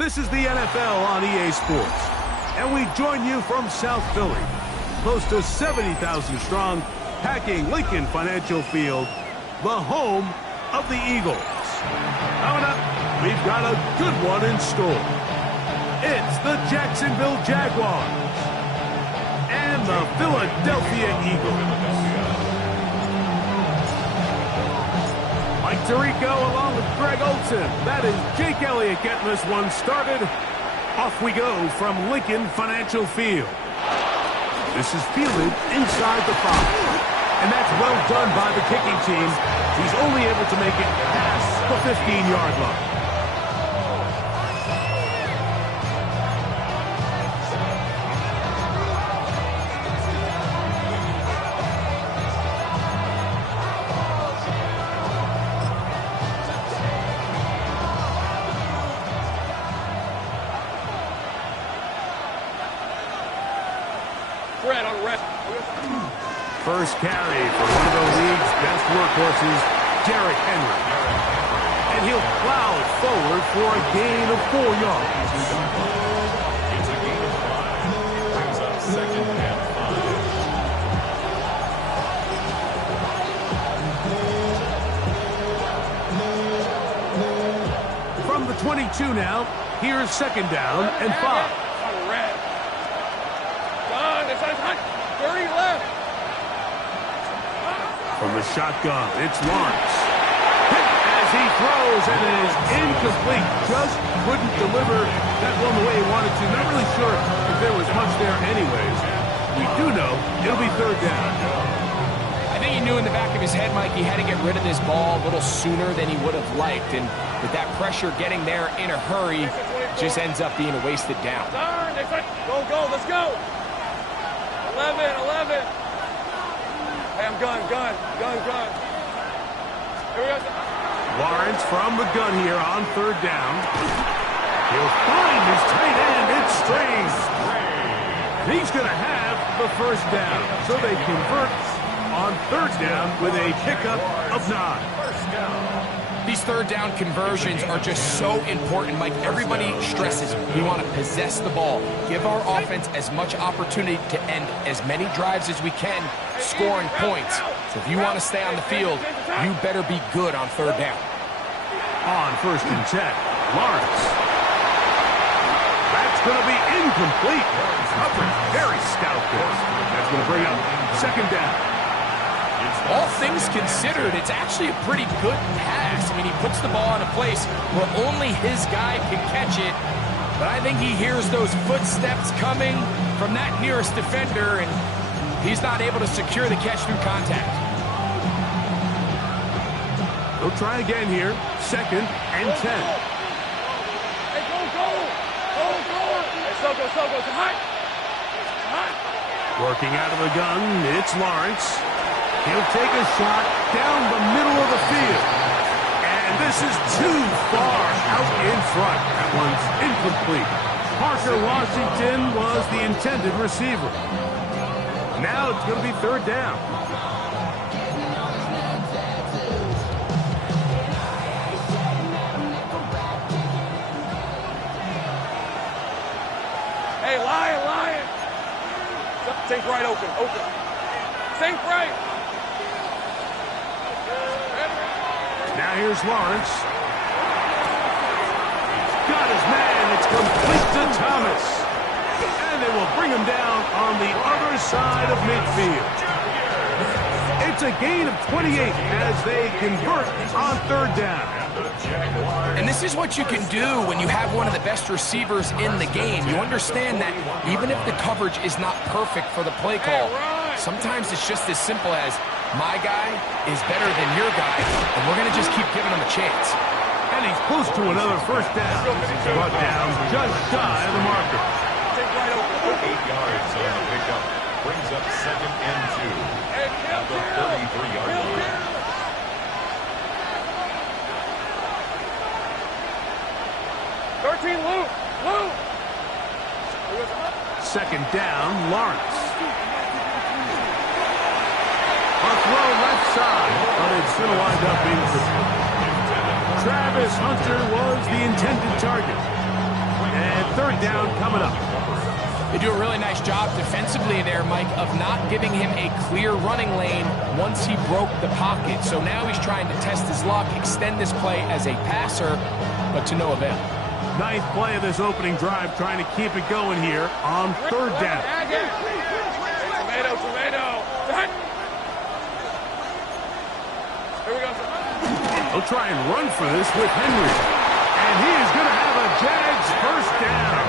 This is the NFL on EA Sports, and we join you from South Philly, close to 70,000 strong, packing Lincoln Financial Field, the home of the Eagles. Coming up, we've got a good one in store. It's the Jacksonville Jaguars and the Philadelphia Eagles. Mike Tirico along with Greg Olson. That is Jake Elliott getting this one started. Off we go from Lincoln Financial Field. This is fielded inside the 5. And that's well done by the kicking team. He's only able to make it past the 15-yard line. First carry for one of the league's best workhorses, Derrick Henry. And he'll plow it forward for a gain of 4 yards. It's a gain of 5. Brings up 2nd and 5. From the 22 now, here's 2nd down and 5. From the shotgun, it's Lawrence. Hit as he throws, and it is incomplete. Just couldn't deliver that one the way he wanted to. Not really sure if there was much there anyways. We do know it'll be 3rd down. I think he knew in the back of his head, Mike, he had to get rid of this ball a little sooner than he would have liked. And with that pressure getting there in a hurry, just ends up being a wasted down. Go, let's go. 11. Hey, I'm gun. Here we go. Lawrence from the gun here on 3rd down. He'll find his tight end. It's Strange. He's going to have the 1st down. So they convert on 3rd down with a pickup of 9. These 3rd down conversions are just so important, Mike. Everybody stresses we want to possess the ball, give our offense as much opportunity to end as many drives as we can, scoring points. So if you want to stay on the field, you better be good on 3rd down. On 1st and 10, Lawrence. That's going to be incomplete. Coverage very stout there. That's going to bring up 2nd down. All things considered, it's actually a pretty good pass. I mean, he puts the ball in a place where only his guy can catch it. But I think he hears those footsteps coming from that nearest defender, and he's not able to secure the catch through contact. He'll try again here. 2nd and 10. Hey, go. Hey, so go. Come on. Working out of the gun, it's Lawrence. He'll take a shot down the middle of the field. And this is too far out in front. That one's incomplete. Parker Washington was the intended receiver. Now it's going to be 3rd down. Hey, Lion. Think right, open. Think right. Now here's Lawrence. Got his man. It's complete to Thomas. And they will bring him down on the other side of midfield. It's a gain of 28 as they convert on 3rd down. And this is what you can do when you have one of the best receivers in the game. You understand that even if the coverage is not perfect for the play call, sometimes it's just as simple as my guy is better than your guy, and we're going to just keep giving him a chance. And he's close to another 1st down. Brought down just shy of the marker. 8 yards on the pickup. Brings up 2nd and 2. At the 33-yard line. 13, Lou. 2nd down, Lawrence. A throw left side, but it's going to wind up incomplete. Travis Hunter was the intended target. third down coming up. They do a really nice job defensively there, Mike, of not giving him a clear running lane once he broke the pocket. So now he's trying to test his luck, extend this play as a passer, but to no avail. Ninth play of this opening drive, trying to keep it going here on third down. Tomato, tomato. Here we go. They'll try and run for this with Henry. And he is going to have a Jags first down,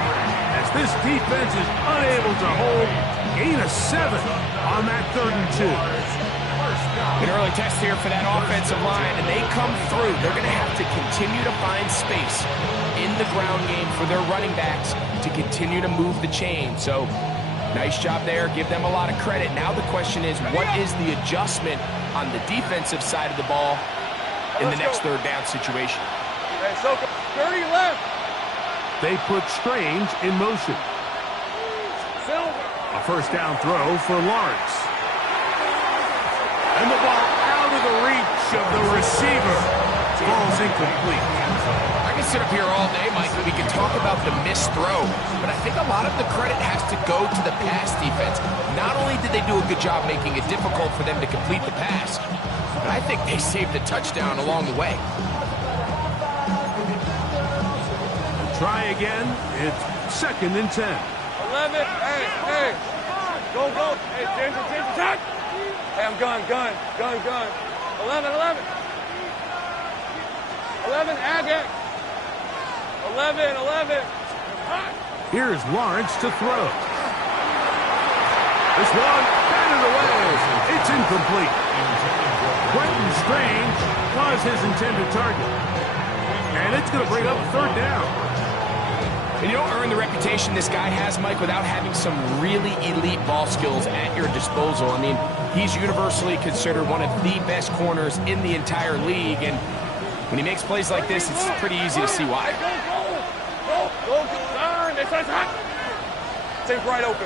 as this defense is unable to hold. Gain of 7 on that 3rd and 2. An early test here for that offensive line, and they come through. They're going to have to continue to find space in the ground game for their running backs to continue to move the chain. So, nice job there. Give them a lot of credit. Now the question is, what is the adjustment on the defensive side of the ball in the next third down situation? Hey, so 30 left. They put Strange in motion. Silver. A first down throw for Lawrence. And the ball out of the reach of the receiver. Ball's incomplete. I can sit up here all day, Mike, and we can talk about the missed throw, but I think a lot of the credit has to go to the pass defense. Not only did they do a good job making it difficult for them to complete the pass, but I think they saved a touchdown along the way. Try again. It's 2nd and 10. 11. Hey. Go. Hey, Ginger, attack. Hey, I'm gun. 11. 11, Agate. 11. Here's Lawrence to throw. This one, batted away. It's incomplete. Quentin Strange was his intended target. And it's going to bring up 3rd down. And you don't earn the reputation this guy has, Mike, without having some really elite ball skills at your disposal. I mean, he's universally considered one of the best corners in the entire league, and when he makes plays like this, it's pretty easy to see why. Go, turn. They say hot. Take right open.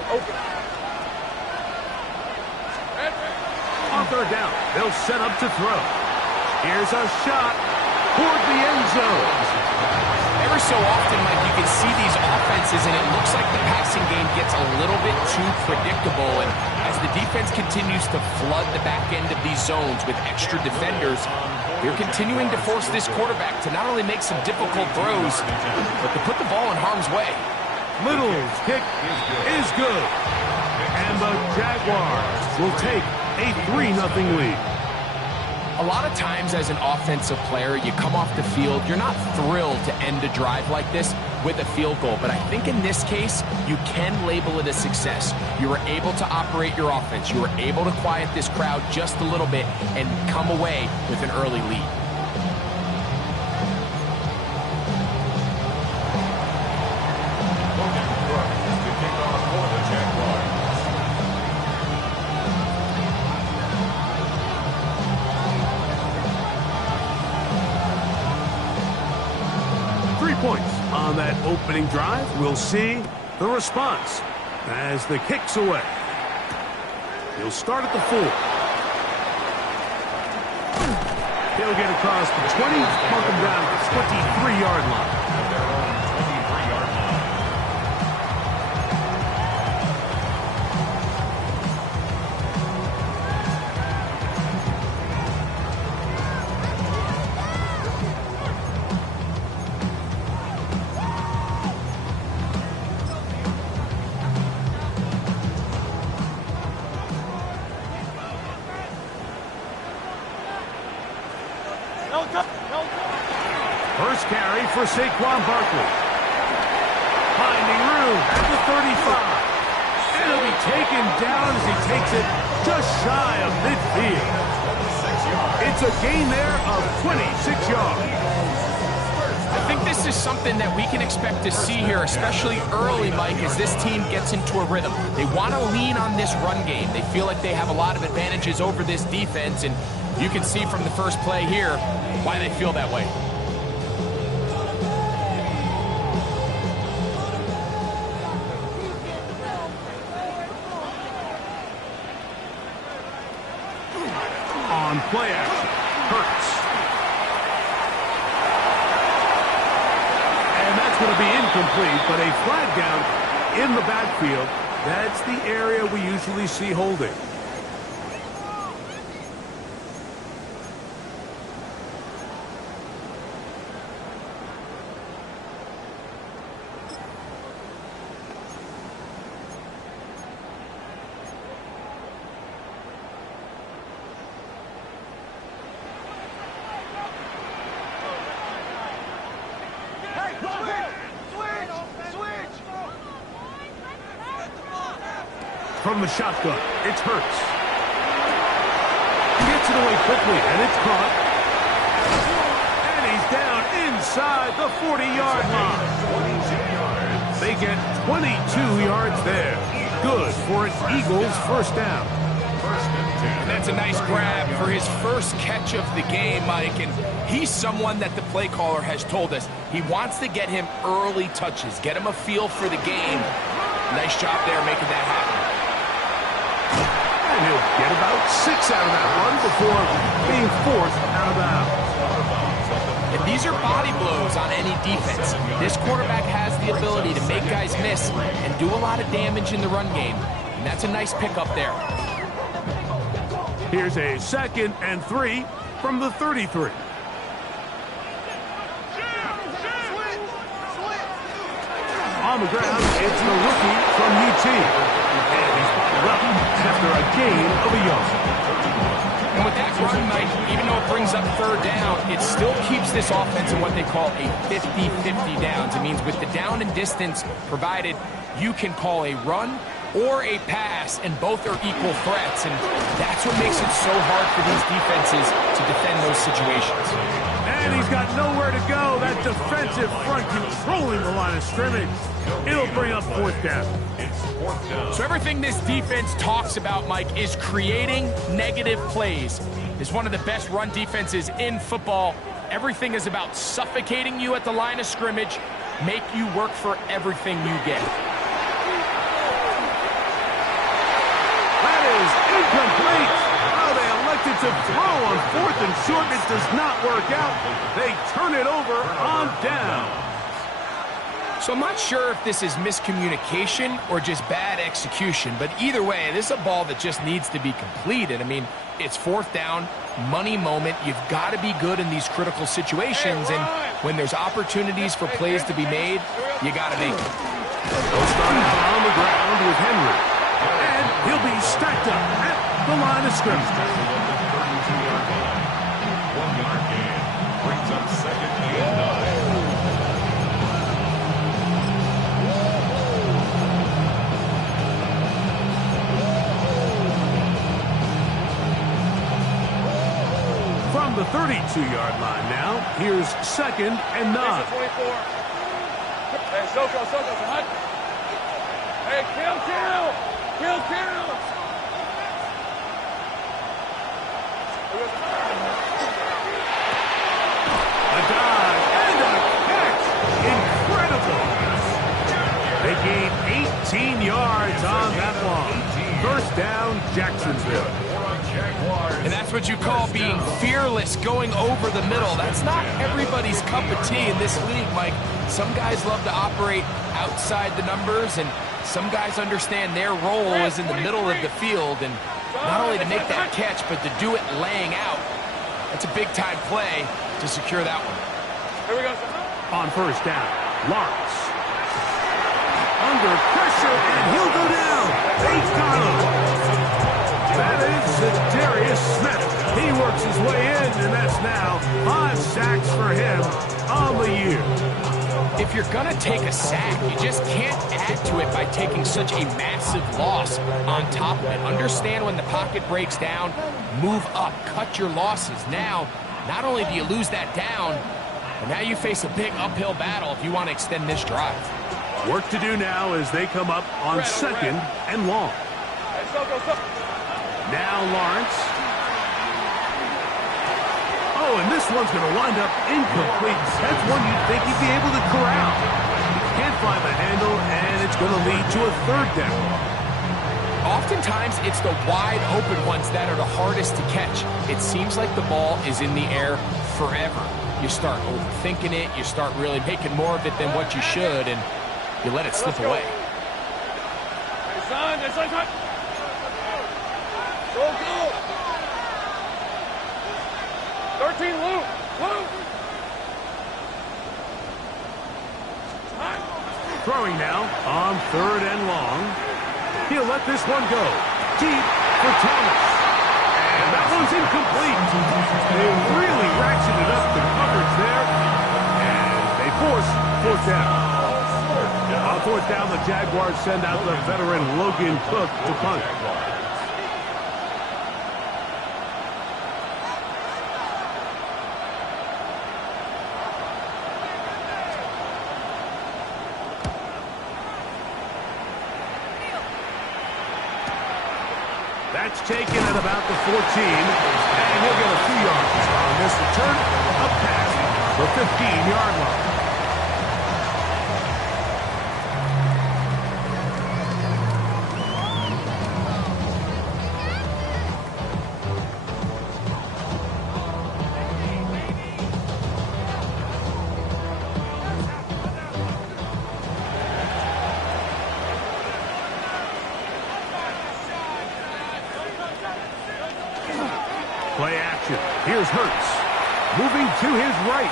On 3rd down, they'll set up to throw. Here's a shot toward the end zone. Every so often, Mike, you can see these offenses, and it looks like the passing game gets a little bit too predictable. And as the defense continues to flood the back end of these zones with extra defenders, they're continuing to force this quarterback to not only make some difficult throws, but to put the ball in harm's way. Little's kick is good. And the Jaguars will take a 3-0 lead. A lot of times as an offensive player, you come off the field, you're not thrilled to end a drive like this with a field goal. But I think in this case, you can label it a success. You were able to operate your offense. You were able to quiet this crowd just a little bit and come away with an early lead. Points on that opening drive. We'll see the response as the kick's away. He'll start at the 4. He'll get across the 20, mark him down at the 23-yard line. First carry for Saquon Barkley. Finding room at the 35. And he'll be taken down as he takes it just shy of midfield. It's a gain there of 26 yards. I think this is something that we can expect to see here, especially early, Mike, as this team gets into a rhythm. They want to lean on this run game. They feel like they have a lot of advantages over this defense, and you can see from the first play here why they feel that way. On play action, Hurts. And that's going to be incomplete. incomplete, but a flag down in the backfield. That's the area we usually see holding. From the shotgun, it's Hurts. He gets it away quickly, and it's caught. And he's down inside the 40-yard line. They get 22 yards there. Good for an Eagles first down. And that's a nice grab for his first catch of the game, Mike. And he's someone that the play caller has told us he wants to get him early touches, get him a feel for the game. Nice job there making that happen. And he'll get about 6 out of that run before being forced out of bounds. And these are body blows on any defense. This quarterback has the ability to make guys miss and do a lot of damage in the run game. And that's a nice pickup there. Here's a 2nd and 3 from the 33. On the ground, it's the rookie from UT. And he's bottled up after a gain of a yard. And with that run, Mike, even though it brings up 3rd down, it still keeps this offense in what they call a 50-50 downs. It means with the down and distance provided, you can call a run or a pass, and both are equal threats. And that's what makes it so hard for these defenses to defend those situations. And he's got nowhere to go. That defensive front controlling the line of scrimmage. It'll bring up 4th down. So everything this defense talks about, Mike, is creating negative plays. It's one of the best run defenses in football. Everything is about suffocating you at the line of scrimmage, make you work for everything you get. That is incomplete. Oh, they elected to throw on 4th and short. It does not work out. They turn it over on down. So I'm not sure if this is miscommunication or just bad execution, but either way, this is a ball that just needs to be completed. I mean, it's 4th down, money moment. You've got to be good in these critical situations, and when there's opportunities for plays to be made, you got to make them. They'll start out on the ground with Henry, and he'll be stacked up at the line of scrimmage. 1-yard gain brings up 2nd and 9. From the 32-yard line now, here's 2nd and 9. Hey, Soko, hut. Hey, kill. A dive and a catch. Incredible. They gain 18 yards on that one. First down, Jacksonville. And that's what you call being fearless, going over the middle. That's not everybody's cup of tea in this league, Mike. Some guys love to operate outside the numbers, and some guys understand their role is in the middle of the field, and not only to make that catch, but to do it laying out. That's a big-time play to secure that one. Here we go. On first down, Lawrence. Under pressure, and he'll go down. They've got him. That is Darius Smith. He works his way in, and that's now 5 sacks for him on the year. If you're going to take a sack, you just can't add to it by taking such a massive loss on top of it. Understand when the pocket breaks down, move up, cut your losses. Now, not only do you lose that down, but now you face a big uphill battle if you want to extend this drive. Work to do now as they come up on 2nd and long. Hey, Soko. Now Lawrence. Oh, and this one's going to wind up incomplete. That's one you'd think he'd be able to corral. He can't find the handle, and it's going to lead to a 3rd down. Oftentimes, it's the wide open ones that are the hardest to catch. It seems like the ball is in the air forever. you start overthinking it, you start really making more of it than what you should, and you let it slip away. Go, go. 13, loop. Throwing now on 3rd and long. He'll let this one go. Deep for Thomas. And that one's incomplete. They really ratcheted up the coverage there. And they force 4th down. On 4th down, the Jaguars send out the veteran Logan Cook to punt. That's taken at about the 14, and he'll get a few yards on this return, up past the 15-yard line. Play action. Here's Hurts. Moving to his right.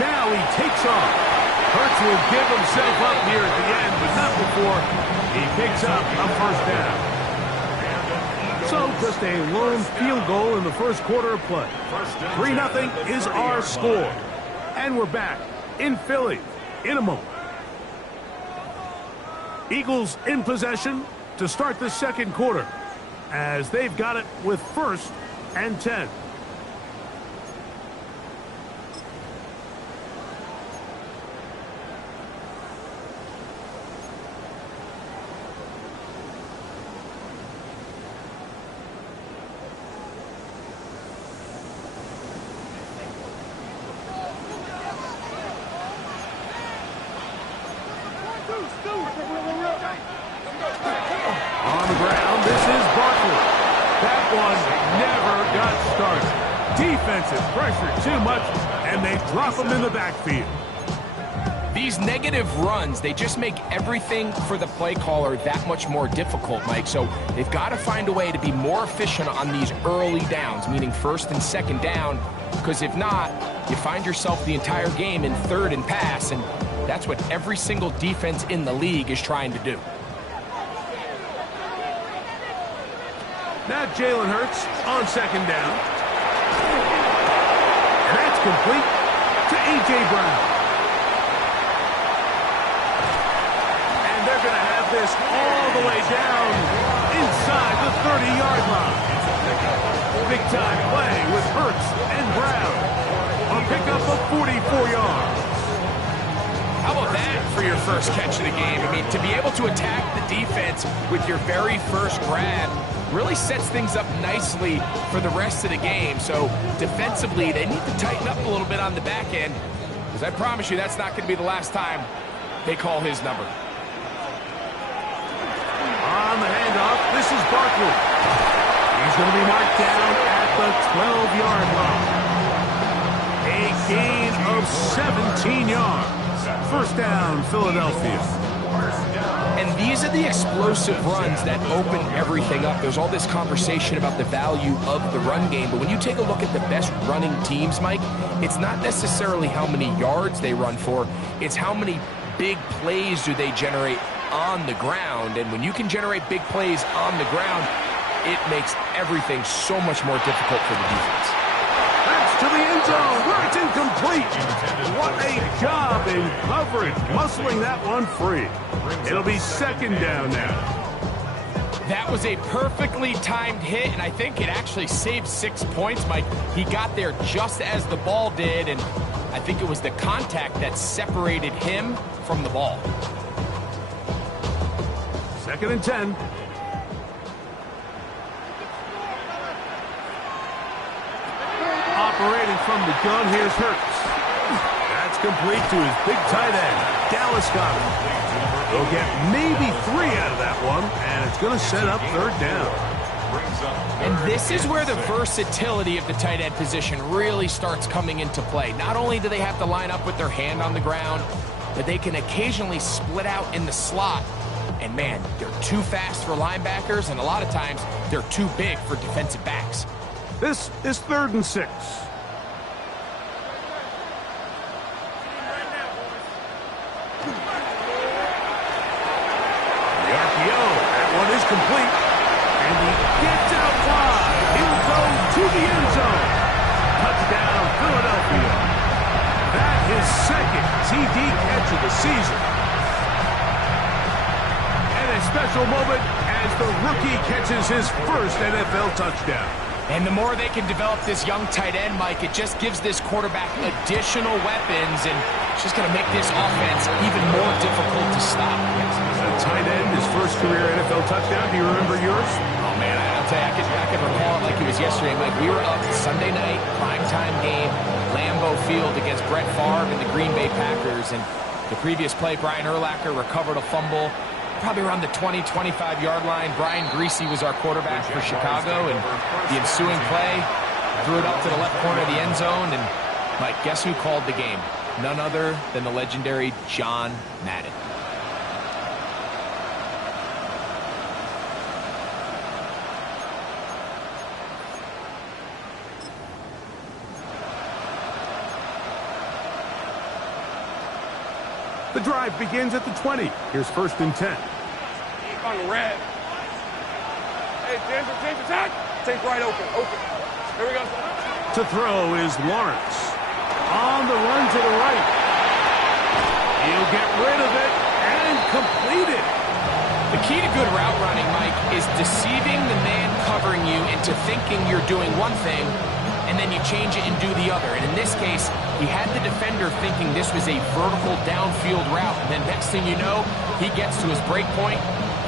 Now he takes off. Hurts will give himself up here at the end, but not before he picks up a 1st down. So just a lone field goal in the 1st quarter of play. 3-0 is our score. And we're back in Philly in a moment. Eagles in possession to start the 2nd quarter, as they've got it with 1st and 10. On the ground, this is Barkley. That one never got started. Defensive pressure too much, and they drop him in the backfield. These negative runs, they just make everything for the play caller that much more difficult, Mike. So they've got to find a way to be more efficient on these early downs, meaning 1st and 2nd down, because if not, you find yourself the entire game in 3rd and pass, and that's what every single defense in the league is trying to do. Now Jalen Hurts on 2nd down. And that's complete to A.J. Brown. And they're going to have this all the way down inside the 30-yard line. Big-time play with Hurts and Brown. A pickup of 44 yards. How about that for your first catch of the game? I mean, to be able to attack the defense with your very first grab really sets things up nicely for the rest of the game. So defensively, they need to tighten up a little bit on the back end, because I promise you that's not going to be the last time they call his number. On the handoff, this is Barkley. He's going to be marked down at the 12-yard line. A gain of 17 yards. 1st down, Philadelphia. And these are the explosive runs that open everything up. There's all this conversation about the value of the run game, but when you take a look at the best running teams, Mike, it's not necessarily how many yards they run for, it's how many big plays do they generate on the ground. And when you can generate big plays on the ground, it makes everything so much more difficult for the defense. That's to the end zone, where it's incomplete. What a job in coverage, muscling that one free. It'll be 2nd down now. That was a perfectly timed hit, and I think it actually saved 6 points, Mike. He got there just as the ball did, and I think it was the contact that separated him from the ball. 2nd and 10. Operating from the gun, here's Hurts. That's complete to his big tight end, Dallas Goedert. They'll get maybe 3 out of that one, and it's going to set up 3rd down. And this is where the versatility of the tight end position really starts coming into play. Not only do they have to line up with their hand on the ground, but they can occasionally split out in the slot. And man, they're too fast for linebackers, and a lot of times they're too big for defensive backs. This is 3rd and 6. The RPO, that one is complete. And he gets out wide. He'll go to the end zone. Touchdown, Philadelphia. That is 2nd TD catch of the season. And a special moment as the rookie catches his first NFL touchdown. And the more they can develop this young tight end, Mike, it just gives this quarterback additional weapons, and it's just going to make this offense even more difficult to stop. A tight end, his first career NFL touchdown. Do you remember yours? Oh, man, I'll tell you, I can recall it like it was yesterday. Mike, we were up Sunday night, primetime game, Lambeau Field against Brett Favre and the Green Bay Packers. And the previous play, Brian Urlacher recovered a fumble, probably around the 20, 25-yard line. Brian Greasy was our quarterback for Chicago, and the ensuing play, threw it up to the left corner of the end zone, and Mike, guess who called the game? None other than the legendary John Madden. The drive begins at the 20. Here's 1st and 10. On the red. Hey, change attack. Take right open. Here we go. To throw is Lawrence. On the run to the right. He'll get rid of it and complete it. The key to good route running, Mike, is deceiving the man covering you into thinking you're doing one thing, and then you change it and do the other. And in this case, he had the defender thinking this was a vertical downfield route. And then next thing you know, he gets to his break point,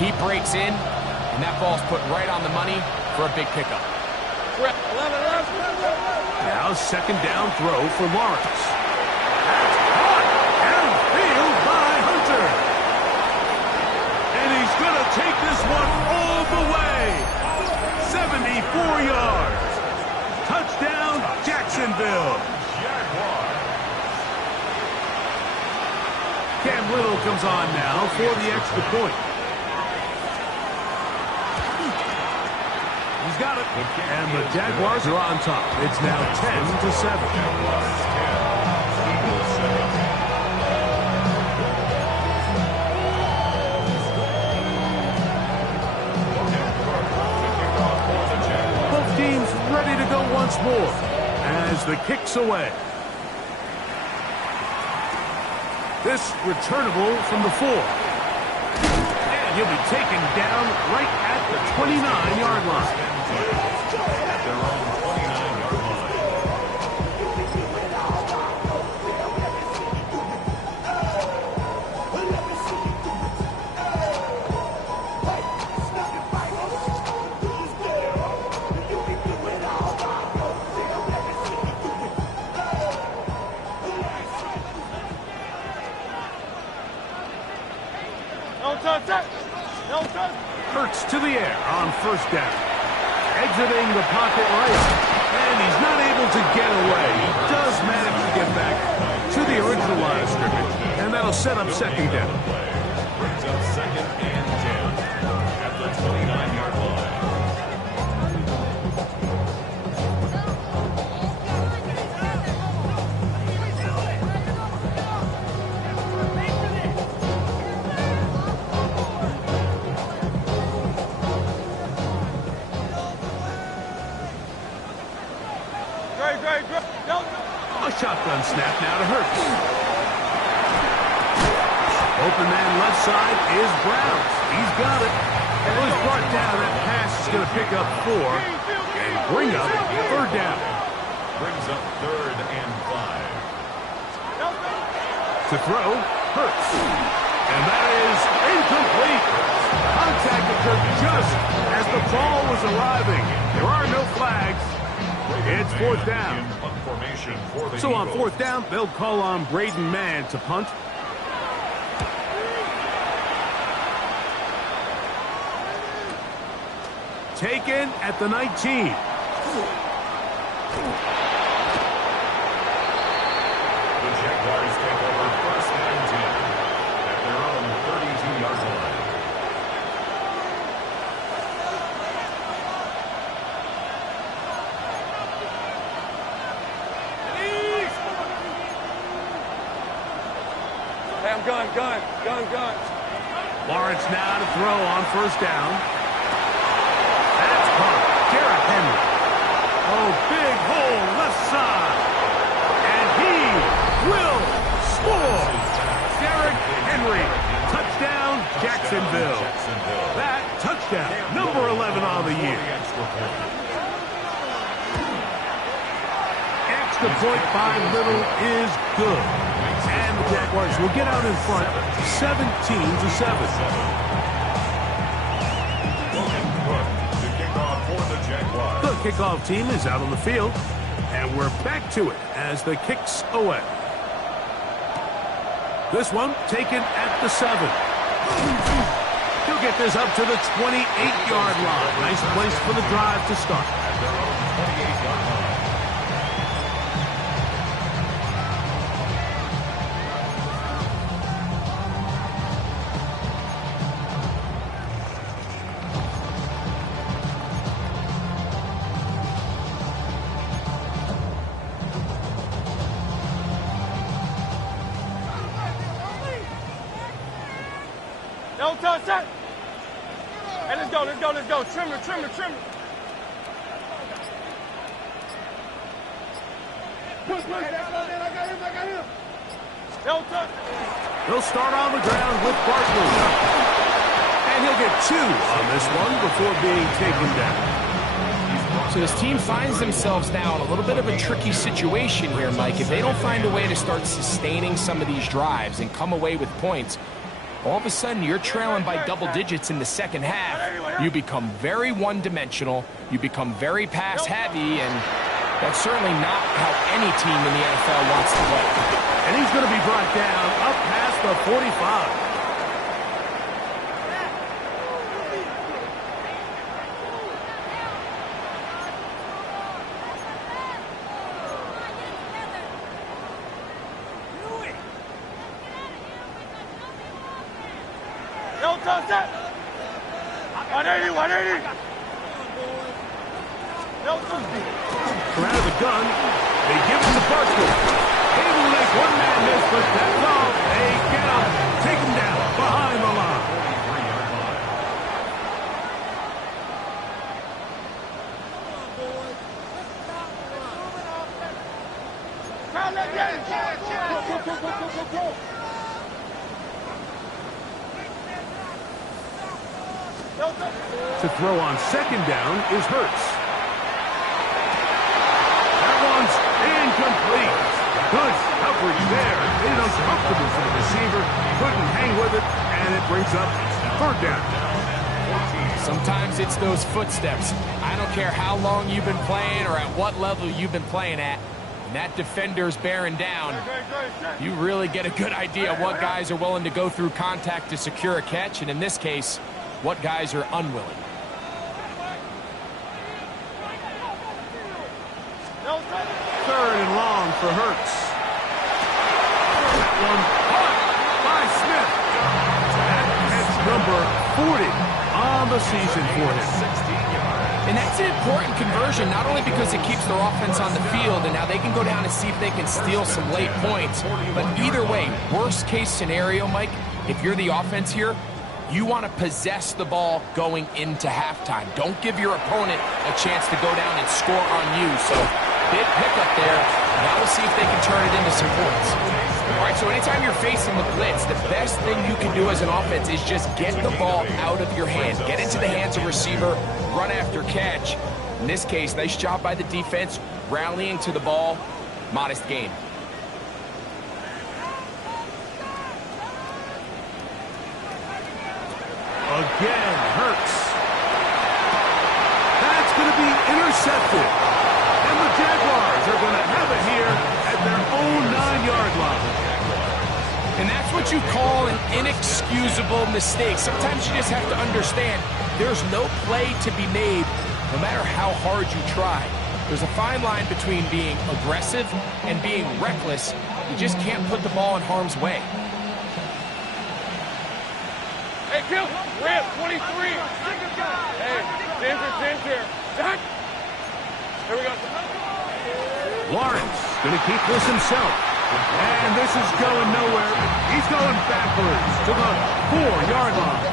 he breaks in, and that ball's put right on the money for a big pickup. Now 2nd down throw for Lawrence. That's caught downfield by Hunter. And he's going to take this one all the way. 74 yards. Touchdown, Jacksonville. Cam Little comes on now for the extra point. He's got it. And the Jaguars are on top. It's now 10-7. Both teams ready to go once more as the kick's away. This returnable from the 4. And he'll be taken down right at the 29-yard line. At their own 29-yard line. Hurts to the air on 1st down. Exiting the pocket right. And he's not able to get away. He does manage to get back to the original line of scrimmage. And that'll set up 2nd down. Brings up 2nd and 10 at the 29-yard line. A shotgun snap now to Hurts. Open man left side is Browns. He's got it. It was brought down. That pass is going to pick up 4 and bring up 3rd down. Brings up 3rd and 5. To throw, Hurts. And that is incomplete. Contact occurred just as the ball was arriving. There are no flags. It's 4th down. So on 4th down, they'll call on Braden Mann to punt. taken at the 19. The Jaguars take over first and 10 at their own 32-yard line. Hey, I'm gun. Lawrence now to throw on first down. That's caught. Derrick Henry. Oh, big hole left side. And he will score. Derrick Henry. Touchdown, Jacksonville. That touchdown, number 11 on the year. Extra point by Little is good. And the Jaguars will get out in front 17-7. The kickoff team is out on the field, and we're back to it as the kicks away. This one taken at the 7. He'll get this up to the 28-yard line. Nice place for the drive to start. At their own 28-yard line. No touch that. Hey, let's go. Trimmer. Push. I got him. No touch. He'll start on the ground with Barkley. And he'll get 2 on this one before being taken down. So this team finds themselves now in a little bit of a tricky situation here, Mike. If they don't find a way to start sustaining some of these drives and come away with points, all of a sudden you're trailing by double digits in the second half. You become very one-dimensional. You become very pass-heavy, and that's certainly not how any team in the NFL wants to play. And he's going to be brought down up past the 45. No touch that. 180. No touch. From out of the gun, they give it to Barkley. Able to make one man miss, but that's all. They get him, take him down behind the line. To throw on second down is Hurts. That one's incomplete. Good coverage there. Made it uncomfortable for the receiver. Couldn't hang with it, and it brings up third down. Sometimes it's those footsteps. I don't care how long you've been playing or at what level you've been playing at. When that defender's bearing down, you really get a good idea of what guys are willing to go through contact to secure a catch, and in this case, what guys are unwilling. Third and long for Hurts. That one caught by Smith. That's number 40 on the season for him. And that's an important conversion, not only because it keeps their offense on the field, and now they can go down and see if they can steal some late points. But either way, worst case scenario, Mike, if you're the offense here, you want to possess the ball going into halftime. Don't give your opponent a chance to go down and score on you. So, big pickup there. Now we'll see if they can turn it into some points. All right, so anytime you're facing the blitz, the best thing you can do as an offense is just get the ball out of your hands. Get into the hands of receiver, run after catch. In this case, nice job by the defense, rallying to the ball. Modest gain. Again, Hurts. That's going to be intercepted. And the Jaguars are going to have it here at their own 9-yard line. And that's what you call an inexcusable mistake. Sometimes you just have to understand there's no play to be made, no matter how hard you try. There's a fine line between being aggressive and being reckless. You just can't put the ball in harm's way. Hey, Kill, Rip, 23. Hey, Ginger. Zach. Here we go. Lawrence going to keep this himself. And this is going nowhere. He's going backwards to the 4-yard line.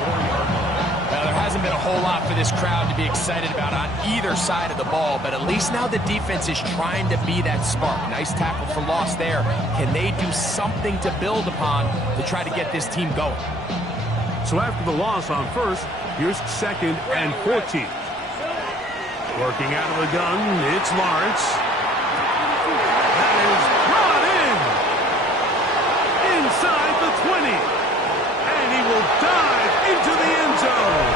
Well, there hasn't been a whole lot for this crowd to be excited about on either side of the ball, but at least now the defense is trying to be that spark. Nice tackle for loss there. Can they do something to build upon to try to get this team going? So after the loss on first, here's 2nd and 14. Working out of the gun, it's Lawrence. That is brought in. Inside the 20. And he will dive into the end zone.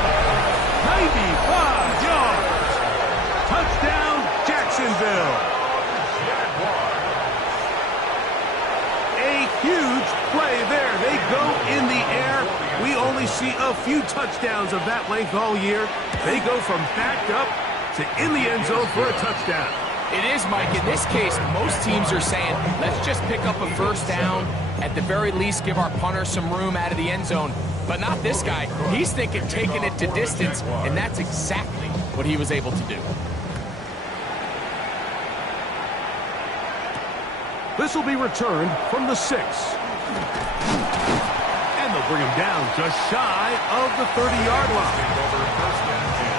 95 yards. Touchdown, Jacksonville. A huge play there. They go in the air. We only see a few touchdowns of that length all year. They go from backed up to in the end zone for a touchdown. It is, Mike. In this case, most teams are saying, let's just pick up a first down. At the very least, give our punter some room out of the end zone. But not this guy. He's thinking taking it to distance, and that's exactly what he was able to do. This will be returned from the 6. And they'll bring him down just shy of the 30-yard line. Over first and 10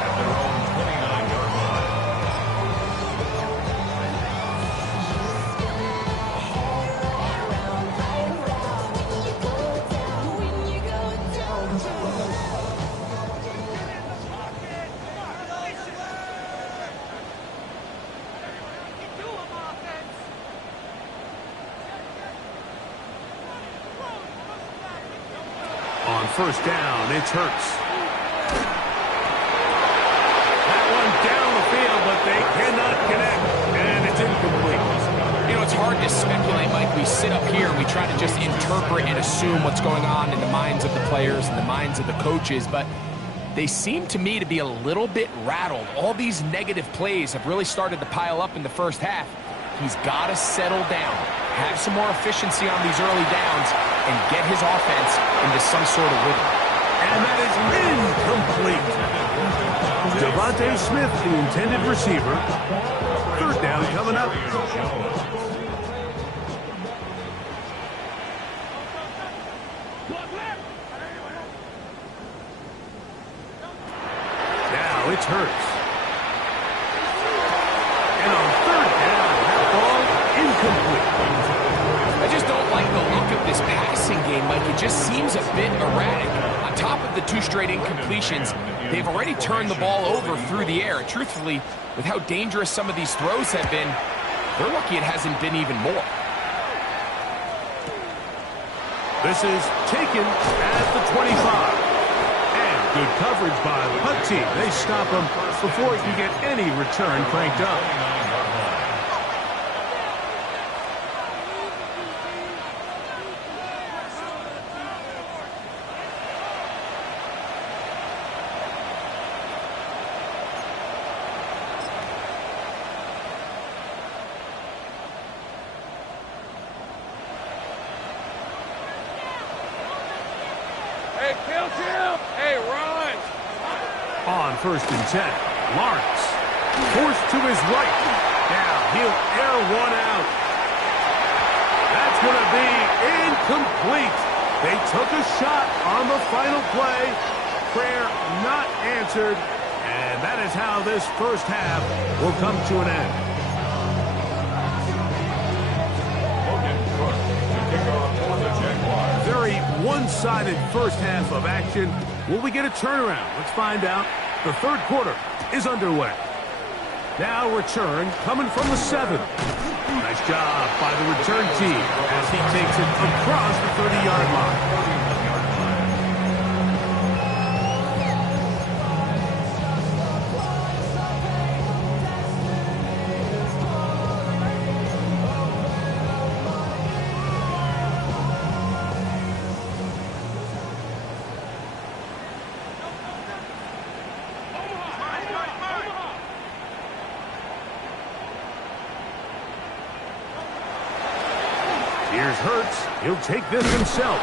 at their own 29-yard line. On first down, it's Hurts. That one down the field, but they cannot connect, and it's incomplete. You know, it's hard to speculate, Mike. We sit up here, we try to just interpret and assume what's going on in the minds of the players and the minds of the coaches, but they seem to me to be a little bit rattled. All these negative plays have really started to pile up in the first half. He's got to settle down, have some more efficiency on these early downs, and get his offense into some sort of rhythm. And that is incomplete. Devontae Smith, the intended receiver. Third down coming up. Now it's Hurts. And on third down, that ball incomplete. I just don't like the look of this passing game, Mike. It just seems a bit erratic. On top of the 2 straight incompletions, they've already turned the ball over through the air. And truthfully, with how dangerous some of these throws have been, they're lucky it hasn't been even more. This is taken at the 25. And good coverage by Putty. They stop him before he can get any return cranked up. Hey, Kill. Hey, run. On first and 10, Lawrence forced to his right. Now he'll air one out. That's going to be incomplete. They took a shot on the final play. Prayer not answered. And that is how this first half will come to an end. Very one-sided first half of action. Will we get a turnaround? Let's find out. The third quarter is underway. Now return coming from the 7. Nice job by the return team as he takes it across the 30-yard line. Here's Hurts. He'll take this himself.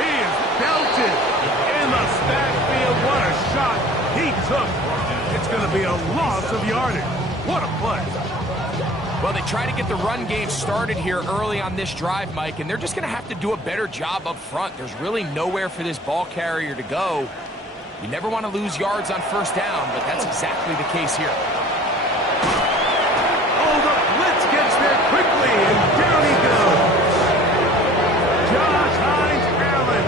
He is belted in the backfield. What a shot he took. It's going to be a loss of yardage. What a play. Well, they try to get the run game started here early on this drive, Mike, and they're just going to have to do a better job up front. There's really nowhere for this ball carrier to go. You never want to lose yards on first down, but that's exactly the case here. Oh, the blitz gets there quickly, and down he goes. Josh Hines-Allen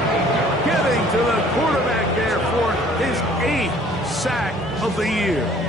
getting to the quarterback there for his 8th sack of the year.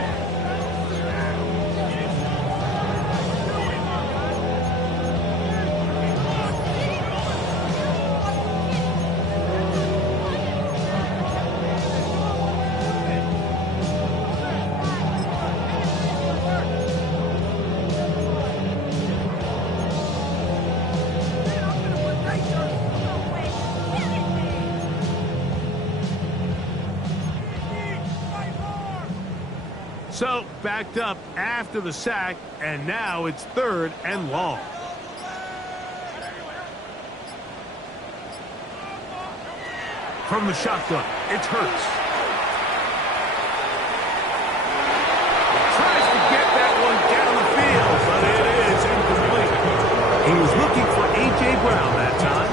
So, backed up after the sack, and now it's 3rd and long. From the shotgun, it's Hurts. Tries to get that one down the field, but it is incomplete. He was looking for A.J. Brown that time.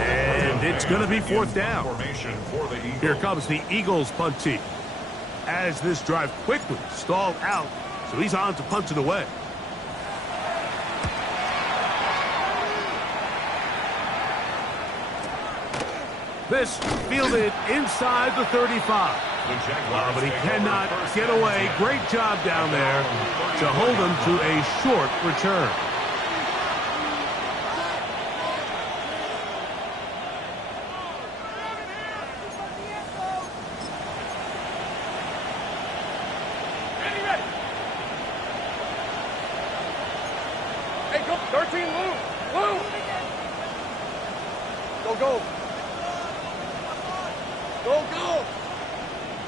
And it's going to be 4th down. Here comes the Eagles punt team, as this drive quickly stalled out, so he's on to punt it away. This fielded inside the 35. But he cannot get away. Great job down there to hold him to a short return. Hey, go. 13, Lou. Lou. Go. Go.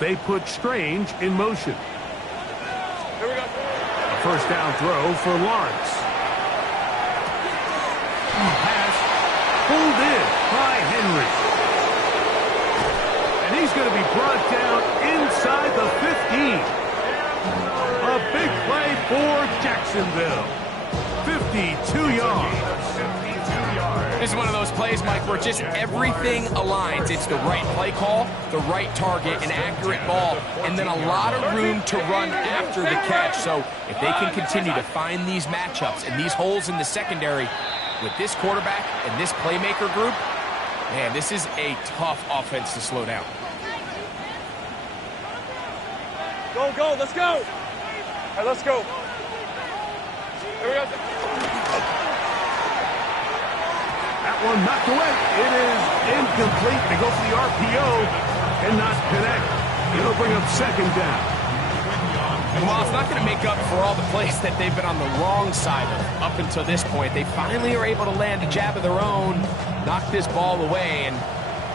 They put Strange in motion. Here we go. A first down throw for Lawrence. Pass pulled in by Henry. And he's going to be brought down inside the 15. A big play for Jacksonville. 52 yards. This is one of those plays, Mike, where just everything aligns. It's the right play call, the right target, an accurate ball, and then a lot of room to run after the catch. So if they can continue to find these matchups and these holes in the secondary with this quarterback and this playmaker group, man, this is a tough offense to slow down. Go. Let's go. All right, let's go. Here we go. That one knocked away. It is incomplete. They go for the RPO and not connect. It'll bring up 2nd down. And while it's not going to make up for all the plays that they've been on the wrong side of up until this point, they finally are able to land a jab of their own, knock this ball away, and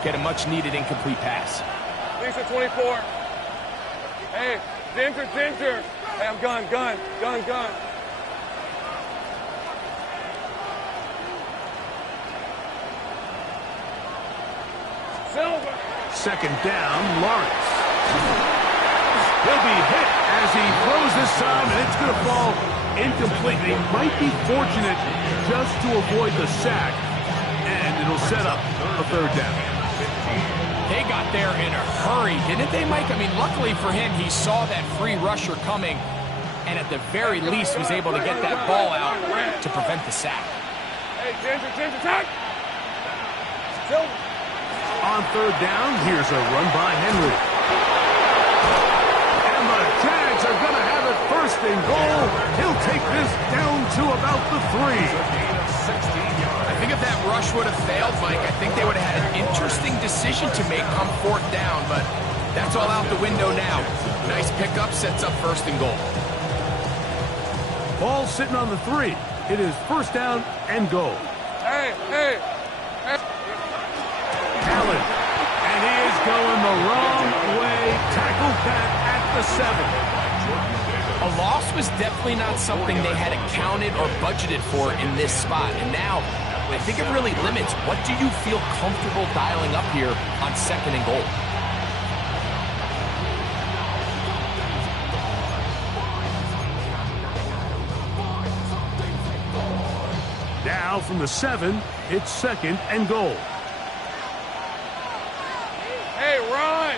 get a much-needed incomplete pass. Lisa 24. Hey, Ginger. Hey, I'm gun. Silver. 2nd down, Lawrence. He'll be hit as he throws this time, and it's going to fall incomplete. He might be fortunate just to avoid the sack, and it'll set up a 3rd down. They got there in a hurry, didn't they, Mike? I mean, luckily for him, he saw that free rusher coming, and at the very least was able to get that ball out to prevent the sack. Hey, Ginger, attack! Silver. On 3rd down, here's a run by Henry. And the Jags are going to have it 1st and goal. He'll take this down to about the 3. I think if that rush would have failed, Mike, I think they would have had an interesting decision to make come 4th down, but that's all out the window now. Nice pickup, sets up 1st and goal. Ball sitting on the 3. It is 1st down and goal. Hey. Allen, and he is going the wrong way. Tackled that at the 7. A loss was definitely not something they had accounted or budgeted for in this spot. And now, I think it really limits what do you feel comfortable dialing up here on 2nd and goal. Now from the 7, it's 2nd and goal. Hey, run!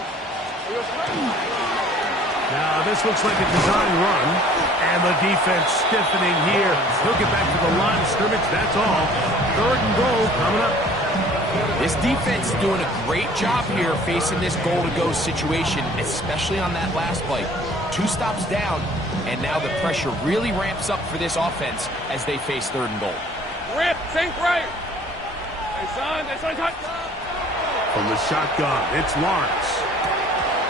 Now this looks like a design run, and the defense stiffening here. He'll get back to the line of scrimmage, that's all. 3rd and goal coming up. This defense is doing a great job here facing this goal-to-go situation, especially on that last play. 2 stops down, and now the pressure really ramps up for this offense as they face 3rd and goal. Rip, think right. Hey, son, touch. From the shotgun, it's Lawrence.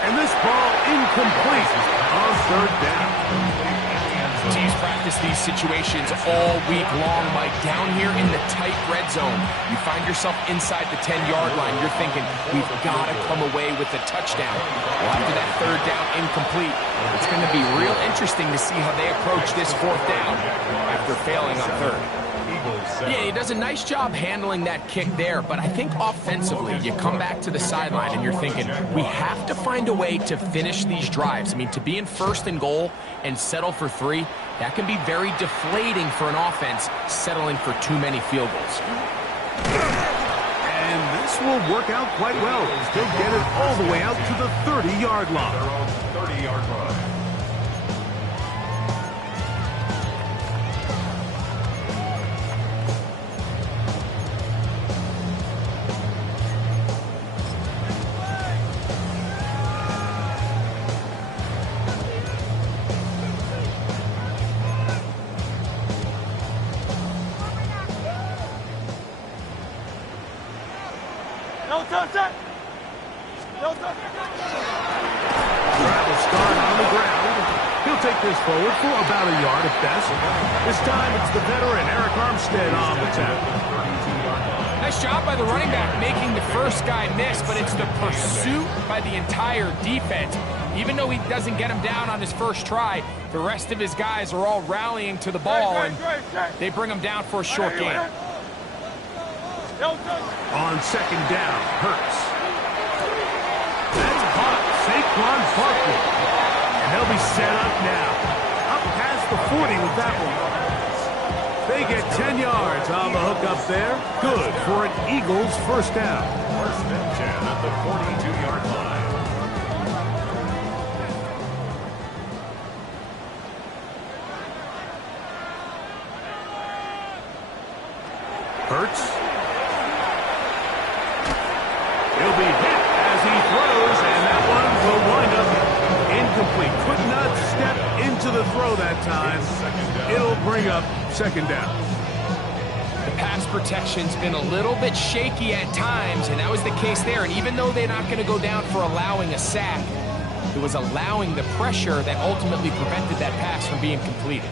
And this ball incomplete on 3rd down. Teams practice these situations all week long, Mike. Down here in the tight red zone, you find yourself inside the 10-yard line. You're thinking, we've got to come away with a touchdown. Well, after that 3rd down incomplete, it's going to be real interesting to see how they approach this 4th down after failing on 3rd. Yeah, he does a nice job handling that kick there, but I think offensively, you come back to the sideline and you're thinking, we have to find a way to finish these drives. I mean, to be in 1st and goal and settle for 3, that can be very deflating for an offense settling for too many field goals. And this will work out quite well. Still get it all the way out to the 30-yard line. 30-yard line. Travel start on the ground. He'll take this forward for about a yard at best. This time it's the veteran Eric Armstead on the tackle. Nice job by the running back making the first guy miss, but it's the pursuit by the entire defense. Even though he doesn't get him down on his first try, the rest of his guys are all rallying to the ball, and they bring him down for a short gain. On 2nd down, Hurts. That's caught. Saquon Barkley. And they'll be set up now. Up past the 40 with that one. They get 10 yards on the hook up there. Good for an Eagles 1st down. 1st and 10 at the 42-yard line. Hurts. He'll be hit as he throws, and that one will wind up incomplete. Could not step into the throw that time. It'll bring up 2nd down. The pass protection's been a little bit shaky at times, and that was the case there. And even though they're not going to go down for allowing a sack, it was allowing the pressure that ultimately prevented that pass from being completed.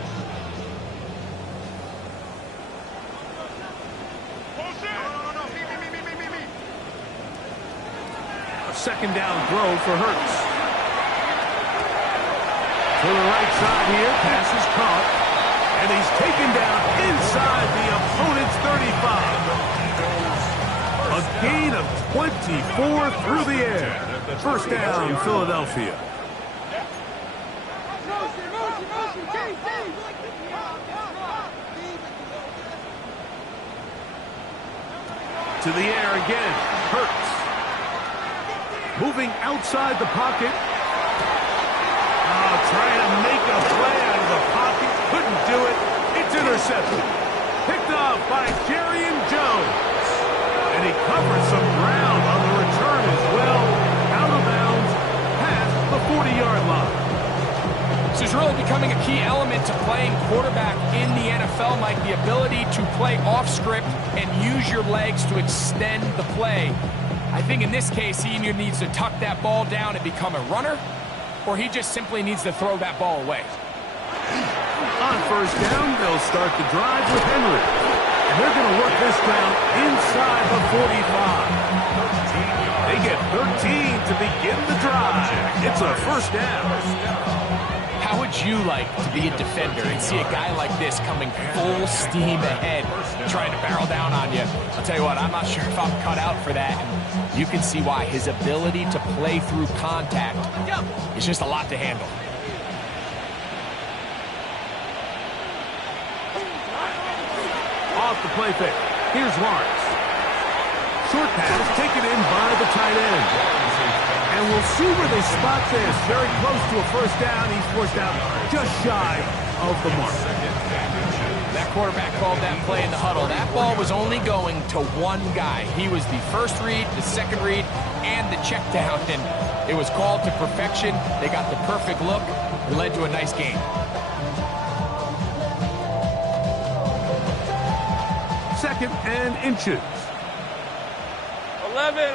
A 2nd down throw for Hurts. To the right side here, pass is caught, and he's taken down inside the opponent's 35. A gain of 24 through the air. 1st down, Philadelphia. To the air again, Hurts. Moving outside the pocket. Trying to make a play out of the pocket. Couldn't do it. It's intercepted. Picked off by Jerry Jones. And he covers some ground on the return as well. Out of bounds past the 40-yard line. This is really becoming a key element to playing quarterback in the NFL, Mike. The ability to play off script and use your legs to extend the play. I think in this case, he either needs to tuck that ball down and become a runner, or he just simply needs to throw that ball away. On 1st down, they'll start the drive with Henry. And they're going to work this down inside the 45. They get 13 to begin the drive. It's a 1st down. How would you like to be a defender and see a guy like this coming full steam ahead, trying to barrel down on you? I'll tell you what, I'm not sure if I'm cut out for that. And you can see why. His ability to play through contact is just a lot to handle. Off the play fake. Here's Lawrence. Short pass taken in by the tight end. And we'll see where they spot this. Very close to a first down. He's forced out just shy of the mark. That quarterback called that play in the huddle. That ball was only going to one guy. He was the first read, the second read, and the check down. And it was called to perfection. They got the perfect look. It led to a nice game. Second and inches. 11.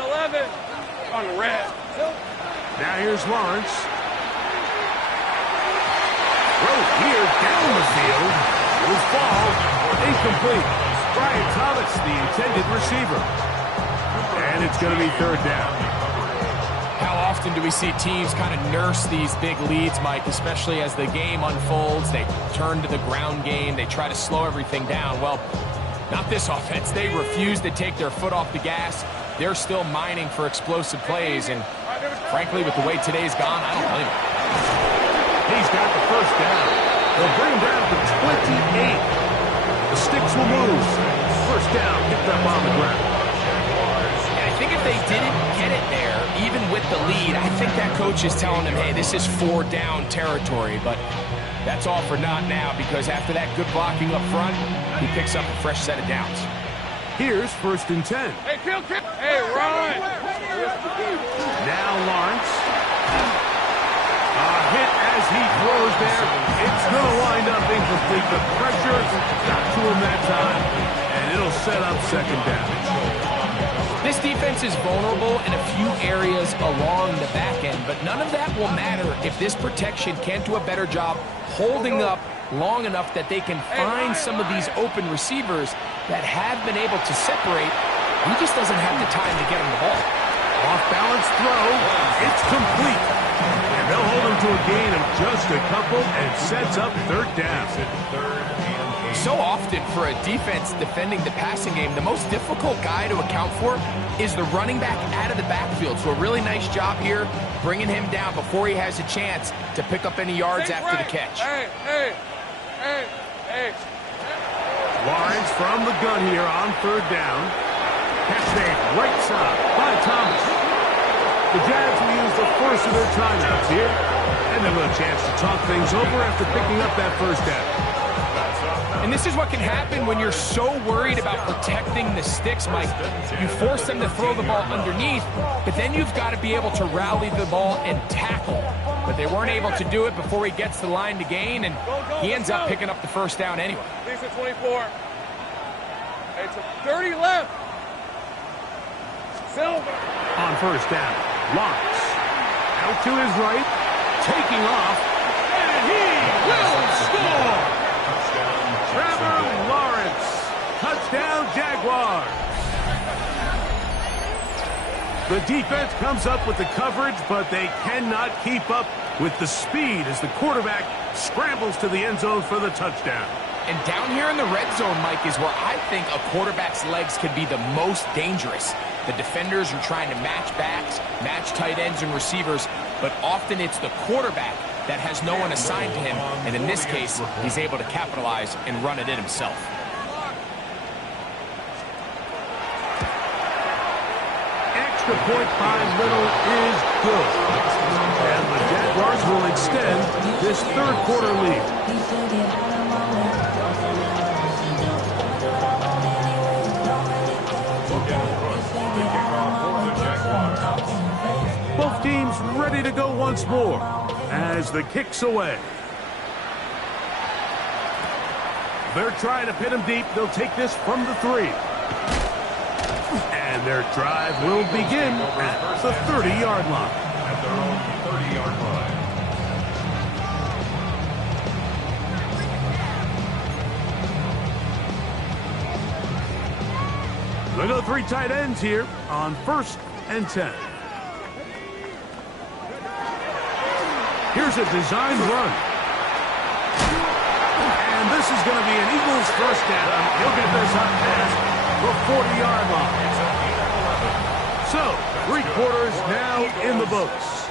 On the red. Now here's Lawrence. Throw here down the field. Will fall. Incomplete. Brian Thomas, the intended receiver. And it's going to be third down. How often do we see teams kind of nurse these big leads, Mike, especially as the game unfolds? They turn to the ground game. They try to slow everything down. Well, not this offense. They refuse to take their foot off the gas. They're still mining for explosive plays, and frankly, with the way today's gone, I don't blame him. He's got the first down. They'll bring him down to 28. The sticks will move. First down, picked up on the ground. And I think if they didn't get it there, even with the lead, I think that coach is telling them, hey, this is 4 down territory, but that's all for naught now, because after that good blocking up front, he picks up a fresh set of downs. Here's first and 10. Hey, kill. Hey, run. Now Lawrence. A hit as he throws there. It's going to wind up incomplete. The pressure got to him that time, and it'll set up second down. This defense is vulnerable in a few areas along the back end, but none of that will matter if this protection can't do a better job holding up long enough that they can find some of these open receivers that have been able to separate. He just doesn't have the time to get him the ball. Off-balance throw. It's complete. And they'll hold him to a gain of just a couple and sets up third down. So often for a defense defending the passing game, the most difficult guy to account for is the running back out of the backfield. So a really nice job here, bringing him down before he has a chance to pick up any yards after the catch. Hey. Lawrence from the gun here on third down. Catch made right side by Thomas. The Jags will use the first of their timeouts here, and they'll have a chance to talk things over after picking up that first down. And this is what can happen when you're so worried about protecting the sticks, Mike. You force them to throw the ball underneath, but then you've got to be able to rally the ball and tackle. But they weren't able to do it before he gets the line to gain, and he ends up picking up the first down anyway. Decent 24. Hey, it's 30 left. Silver. On first down, Lawrence. Out to his right, taking off, and he will score! Trevor Lawrence, touchdown Jaguars. The defense comes up with the coverage, but they cannot keep up with the speed as the quarterback scrambles to the end zone for the touchdown. And down here in the red zone, Mike, is where I think a quarterback's legs can be the most dangerous. The defenders are trying to match backs, match tight ends and receivers, but often it's the quarterback that has no one assigned to him, and in this case, he's able to capitalize and run it in himself. Extra point by Little is good. And the Jaguars will extend this third quarter lead. Both teams ready to go once more as the kick's away. They're trying to pin him deep. They'll take this from the 3. And their drive will begin at the 30-yard line. At their own 30-yard line. They go 3 tight ends here on first and 10. Here's a designed run. And this is going to be an Eagles first down. He'll get this up past the 40-yard line. So, 3 quarters now in the books.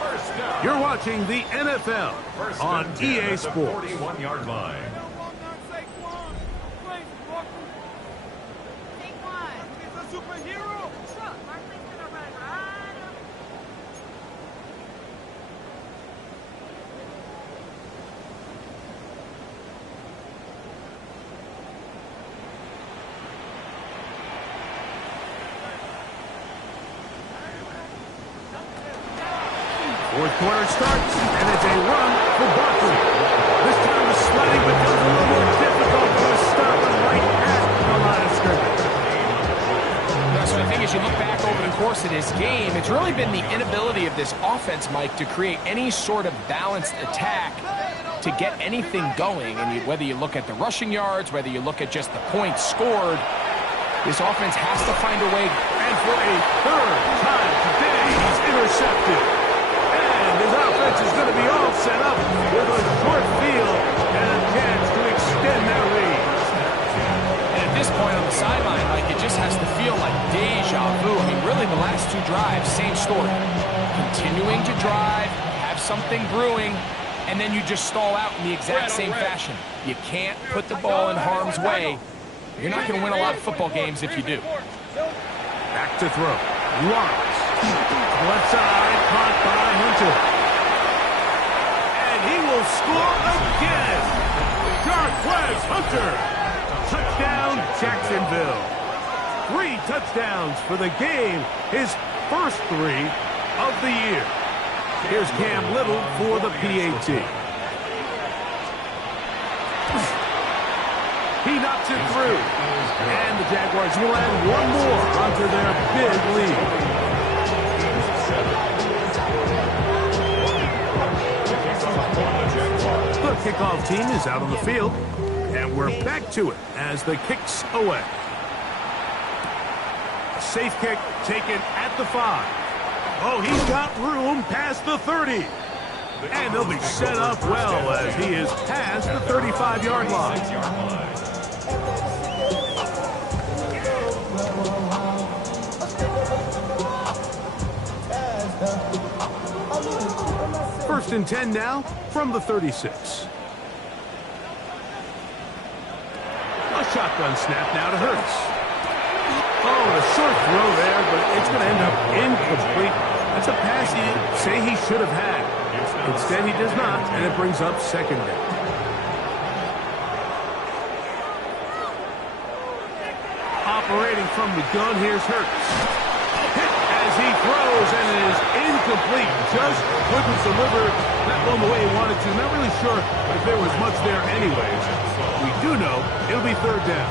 You're watching the NFL on EA Sports. 41-yard line. Fourth quarter starts, and it's a run for Barkley. This time the sledding becomes a little more difficult for a stop right at the line of scrimmage. So I think as you look back over the course of this game, it's really been the inability of this offense, Mike, to create any sort of balanced attack to get anything going. And whether you look at the rushing yards, whether you look at just the points scored, this offense has to find a way. And for a third time today, he's intercepted. His offense is going to be all set up with a short field and a chance to extend their lead. And at this point on the sideline, like, it just has to feel like deja vu. I mean, really, the last 2 drives, same story. Continuing to drive, have something brewing, and then you just stall out in the exact same fashion. You can't put the ball in harm's way. You're not going to win a lot of football games if you do. Back to throw. Lawrence. Left side, caught by Hunter. And he will score again. Jarquez Hunter. Touchdown, Jacksonville. 3 touchdowns for the game. His first 3 of the year. Here's Cam Little for the PAT. He knocks it through. And the Jaguars will add 1 more onto their big lead. The kickoff team is out on the field, and we're back to it as the kick's away. A safe kick taken at the 5. Oh, he's got room past the 30. And they'll be set up well as he is past the 35-yard line. First and 10 now from the 36. A shotgun snap now to Hurts. Oh, a short throw there, but it's going to end up incomplete. That's a pass he'd say he should have had. Instead, he does not, and it brings up second down. Operating from the gun, here's Hurts. As he throws, and it is incomplete. Just couldn't deliver that one the way he wanted to. Not really sure if there was much there anyways. We do know it'll be third down.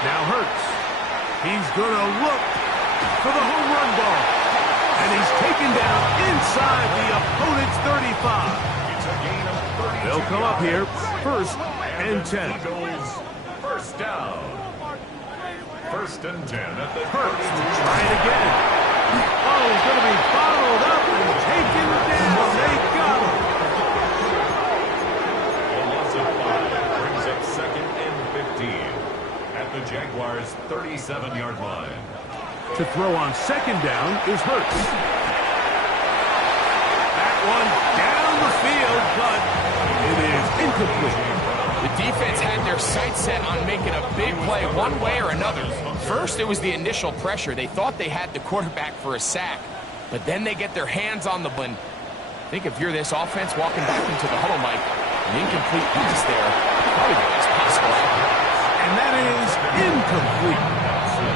Now Hurts. He's going to look for the home run ball. And he's taken down inside the opponent's 35. They'll come up here first and 10. First down. First and 10 at the Hurts will try it again. Oh, he's going to be bottled up and taken down. They got him. A loss of 5 brings up second and 15 at the Jaguars' 37-yard line. To throw on second down is Hurts. That one down the field, but it is incomplete. The defense had their sights set on making a big play one way or another. First, it was the initial pressure. They thought they had the quarterback for a sack, but then they get their hands on the ball. I think if you're this offense walking back into the huddle, Mike, an incomplete pass there, probably the best possible outcome. And that is incomplete.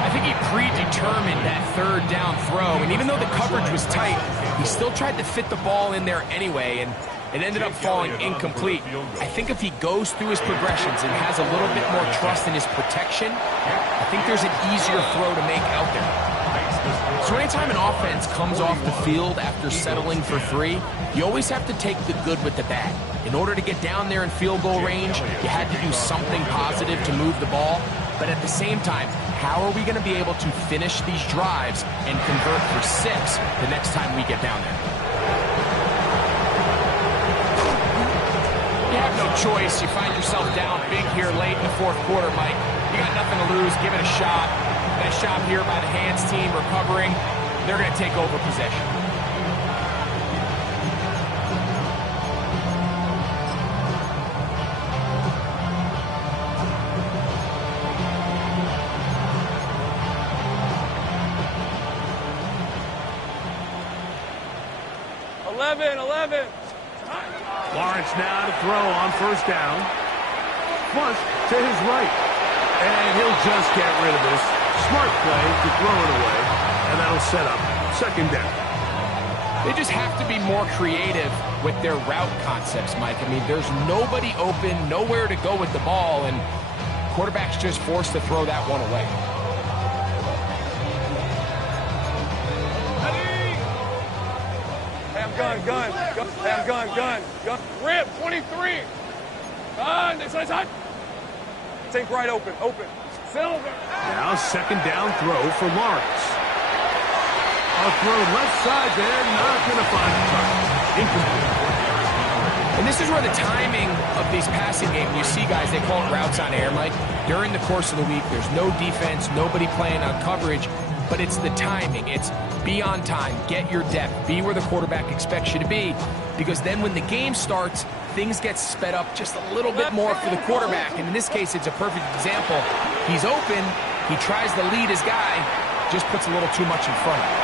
I think he predetermined that third down throw, and even though the coverage was tight, he still tried to fit the ball in there anyway, and it ended up falling incomplete. I think if he goes through his progressions and has a little bit more trust in his protection, I think there's an easier throw to make out there. So anytime an offense comes off the field after settling for 3, you always have to take the good with the bad. In order to get down there in field goal range, you had to do something positive to move the ball. But at the same time, how are we going to be able to finish these drives and convert for 6 the next time we get down there? choice. You find yourself down big here late in the fourth quarter, Mike. You got nothing to lose. Give it a shot. Nice job here by the hands team recovering. They're going to take over possession. Lawrence now to throw on first down. Flush to his right. And he'll just get rid of this. Smart play to throw it away. And that'll set up second down. They just have to be more creative with their route concepts, Mike. I mean, there's nobody open, nowhere to go with the ball, and quarterback's just forced to throw that one away. Gun. Rip, 23. Gun, this side. Take right open. Silver. Now second down throw for Lawrence. A throw left side there, not going to find the target. Incomplete. And this is where the timing of these passing games, you see guys, they call it routes on air, Mike. During the course of the week, there's no defense, nobody playing on coverage, but it's the timing. It's be on time, get your depth, be where the quarterback expects you to be, because then when the game starts, things get sped up just a little bit more for the quarterback. And in this case, it's a perfect example. He's open, he tries to lead his guy, just puts a little too much in front of him.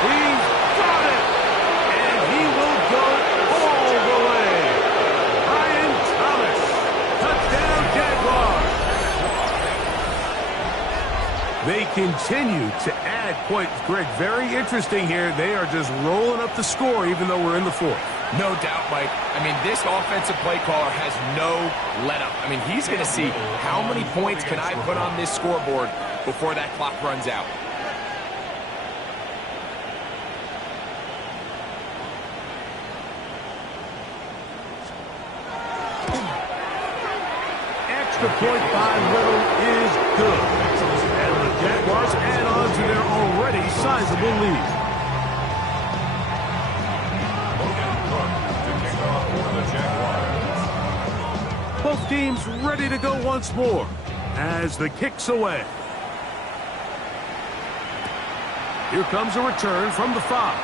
He's got it! And he will go all the way. Brian Thomas, touchdown Jaguars. They continue to add points. Greg, very interesting here. They are just rolling up the score even though we're in the fourth. No doubt, Mike. I mean, this offensive play caller has no let-up. I mean, he's going to see how many points can I put on this scoreboard before that clock runs out. Extra point by Little is good. And the Jaguars add on to their already sizable lead. Both teams ready to go once more as the kick's away. Here comes a return from the 5.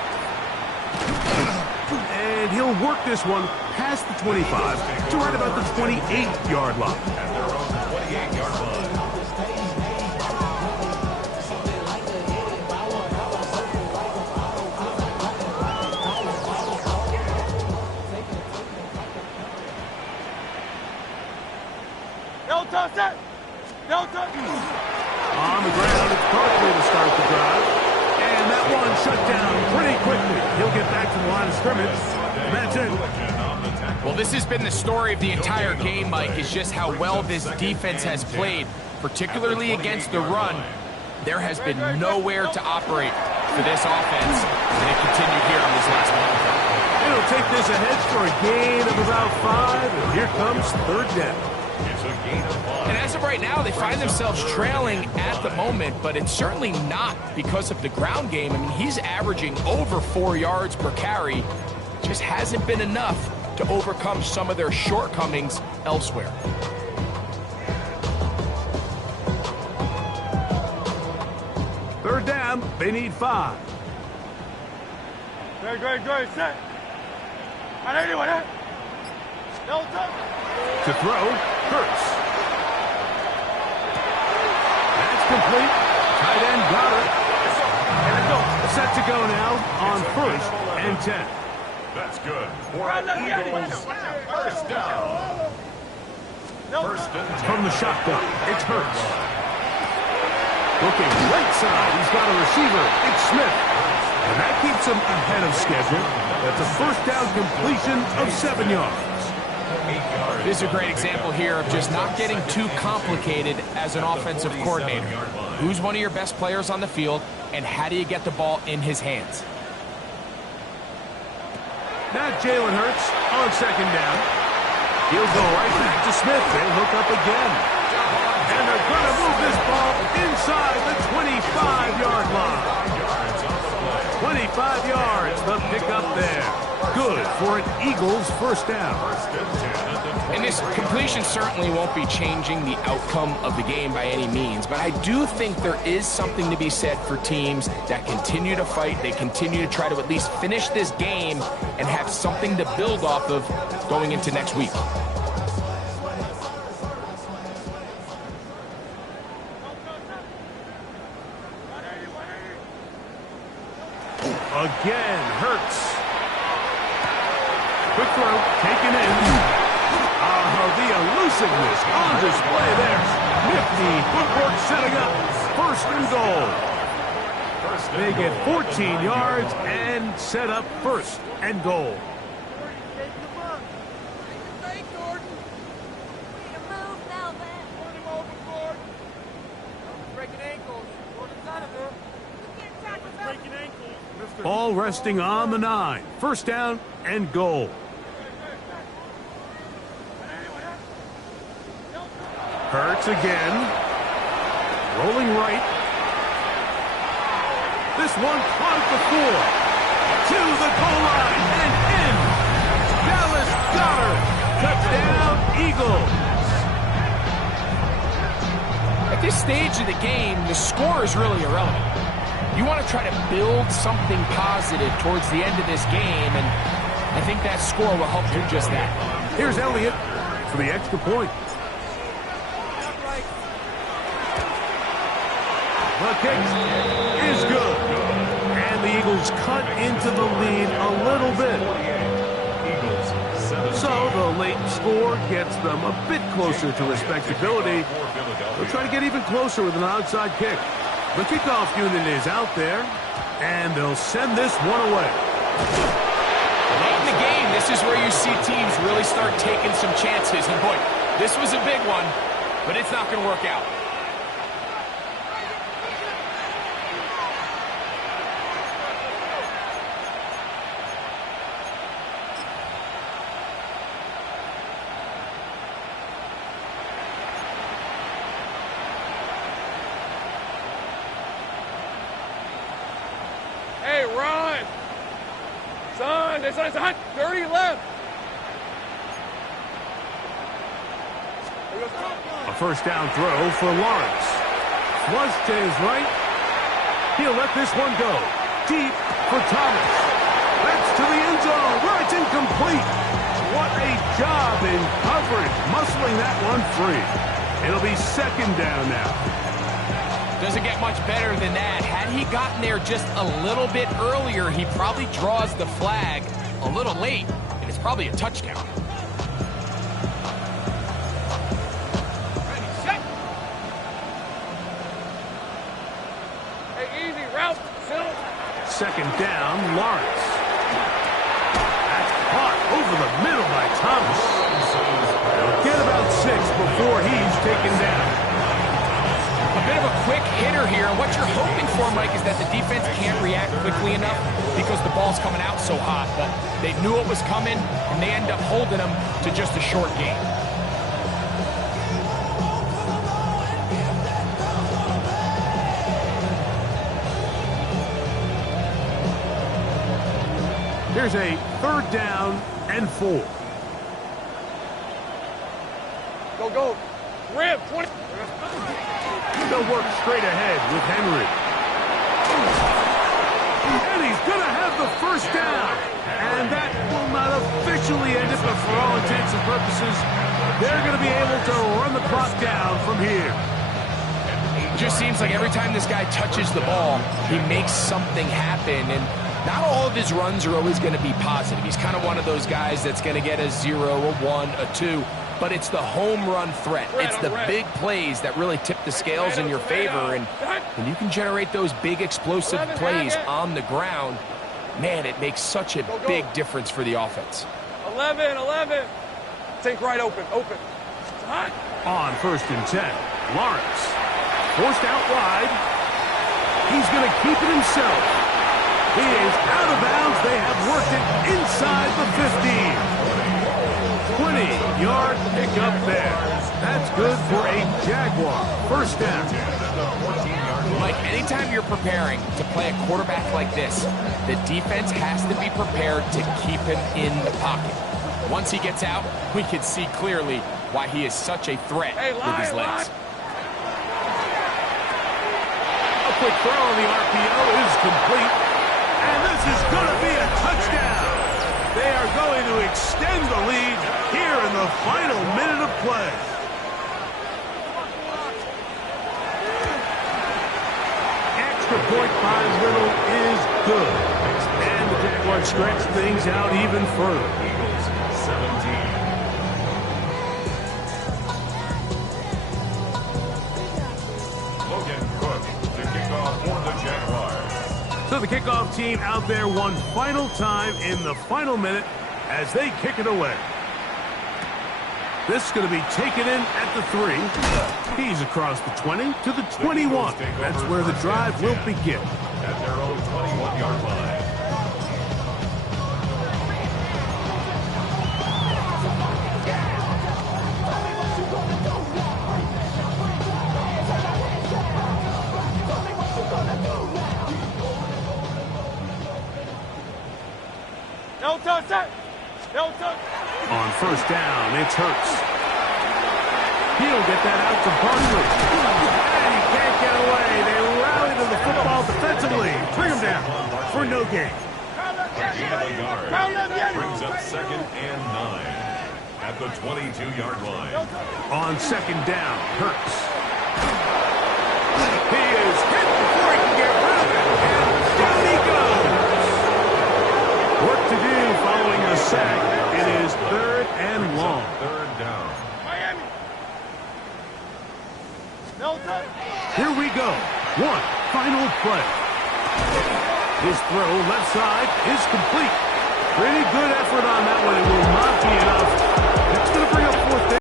And he'll work this one past the 25 to right about the 28-yard line. At their own 28-yard line. On the ground, it's Barkley to start the drive. And that one shut down pretty quickly. He'll get back to the line of scrimmage. And that's it. Well, this has been the story of the entire game, Mike, is just how well this defense has played, particularly against the run. There has been nowhere to operate for this offense, and it continued here on this last one. It'll take this ahead for a gain of about 5, and here comes third down. It's a gain of 5. And as of right now, they find themselves trailing at the moment, but it's certainly not because of the ground game. I mean, he's averaging over 4 yards per carry. Just hasn't been enough to overcome some of their shortcomings elsewhere. Third down, they need 5. Great. Set. To throw, Hurts. That's complete. Tight end got it. Set to go now on first and 10. That's good. For an Eagles first down. First and 10. From the shotgun, it's Hurts. Looking right side, he's got a receiver. It's Smith. And that keeps him ahead of schedule. That's a first down completion of 7 yards. This is a great example here of just not getting too complicated as an offensive coordinator. Who's one of your best players on the field, and how do you get the ball in his hands? Now Jalen Hurts on second down. He'll go right back to Smith. They'll hook up again. And they're going to move this ball inside the 25-yard line. 25 yards, the pickup there. Good for an Eagles first down. And this completion certainly won't be changing the outcome of the game by any means, but I do think there is something to be said for teams that continue to fight, they continue to try to at least finish this game and have something to build off of going into next week. Again, Hurts. Quick throw, taken in. The elusiveness on display there. Nifty footwork setting up. First and goal. They get 14 yards and set up first and goal. Ball resting on the 9. First down and goal. Hurts again. Rolling right. This one caught at the 4. To the goal line and in. Dallas Goedert. Touchdown, Eagles. At this stage of the game, the score is really irrelevant. You want to try to build something positive towards the end of this game, and I think that score will help do just that. Here's Elliott for the extra point. The kick is good. And the Eagles cut into the lead a little bit. So the late score gets them a bit closer to respectability. They'll try to get even closer with an outside kick. The kickoff unit is out there, and they'll send this one away. Late in the game, this is where you see teams really start taking some chances. And boy, this was a big one, but it's not going to work out. Hey, run! Son, it's 30 left. A first down throw for Lawrence. Flush to his right. He'll let this one go. Deep for Thomas. That's to the end zone where it's incomplete. What a job in coverage, muscling that one free. It'll be second down now. Doesn't get much better than that. Had he gotten there just a little bit earlier, he probably draws the flag a little late, and it's probably a touchdown. Ready, set. Hey, easy, route, settle. Second down, Lawrence. That's caught over the middle by Thomas. They'll get about 6 before he's taken down. A bit of a quick hitter here. What you're hoping for, Mike, is that the defense can't react quickly enough because the ball's coming out so hot. But they knew it was coming, and they end up holding them to just a short game. Here's a third down and 4. Go, go. Rip, 20. They'll work straight ahead with Henry. And he's going to have the first down. And that will not officially end it, but for all intents and purposes, they're going to be able to run the clock down from here. It just seems like every time this guy touches the ball, he makes something happen. And not all of his runs are always going to be positive. He's kind of one of those guys that's going to get a 0, a 1, a 2. But it's the home run threat. It's the big plays that really tip the scales in your favor. And when you can generate those big explosive plays on the ground, man, it makes such a big difference for the offense. 11. Think right open. On first and 10, Lawrence. Forced out wide. He's going to keep it himself. He is out of bounds. They have worked it inside the 15. 20-yard pickup there. That's good for a Jaguar. First down. Mike, anytime you're preparing to play a quarterback like this, the defense has to be prepared to keep him in the pocket. Once he gets out, we can see clearly why he is such a threat with his legs. A quick throw on the RPO is complete. And this is going to be a touchdown. They are going to extend the lead here in the final minute of play. Extra point by Little is good. And the Jaguars stretch things out even further. Eagles 17. So the kickoff team out there one final time in the final minute as they kick it away. This is going to be taken in at the 3. He's across the 20 to the 21. That's where the drive will begin. At their own 21-yard line. On first down, it's Hurts. He'll get that out to Barkley. And he can't get away. They rally to the football defensively. Bring him down for no gain. Brings up 2nd and 9 at the 22-yard line. On second down, Hurts. He is hit before he can get rid of it. And down he goes. Work to do following the sack. It is 3rd and long. 3rd down. Here we go. One final play. His throw left side is complete. Pretty good effort on that one. It will not be enough. It's going to